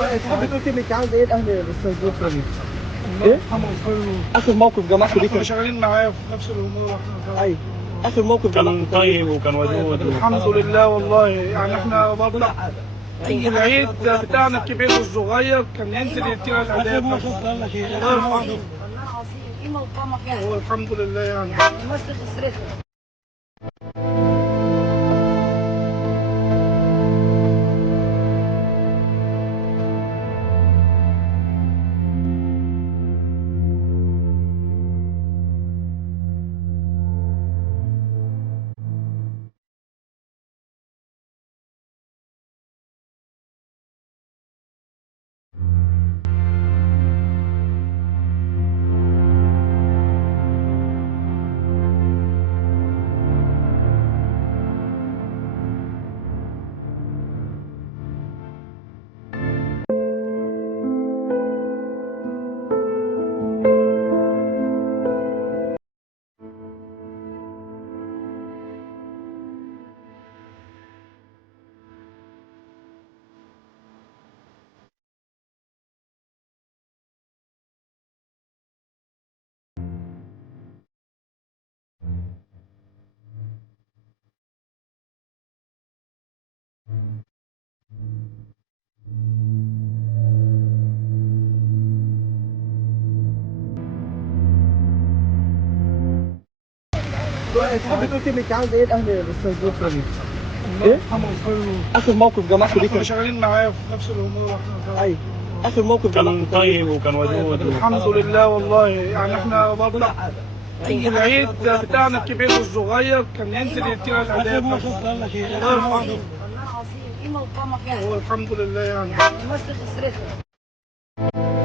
تحب تقول كلمة عاوز ايه الاهلي الاستاذ بكره دي؟ الله ايه؟ يرحمه ويغفر له. اخر موقف جمعته احنا ليه كنا كان شغالين معاه في نفس الامور. ايوه اخر موقف كان جمعته كان طيب وكان ودود الحمد لله والله. يعني احنا برضه في العيد بتاعنا الكبير والصغير كان ينزل يدينا الهدايا. الله يرحمه. والله العظيم قيمه وقامه فعلا. هو الحمد لله يعني. ومسك اسرته. تحب تقول كلمة عاوز ايه الاهلي الاستاذ بكره دي؟ الله ايه؟ يرحمه ويغفر له. اخر موقف جمعته احنا ليه كنا كان شغالين معاه في نفس الامور. ايوه اخر موقف كان جمعته كان طيب وكان ودود الحمد لله والله. يعني احنا برضه في العيد بتاعنا الكبير والصغير كان ينزل يدينا الهدايا. الله يرحمه. والله العظيم قيمه وقامه فعلا. هو الحمد لله يعني. ومسك اسرته.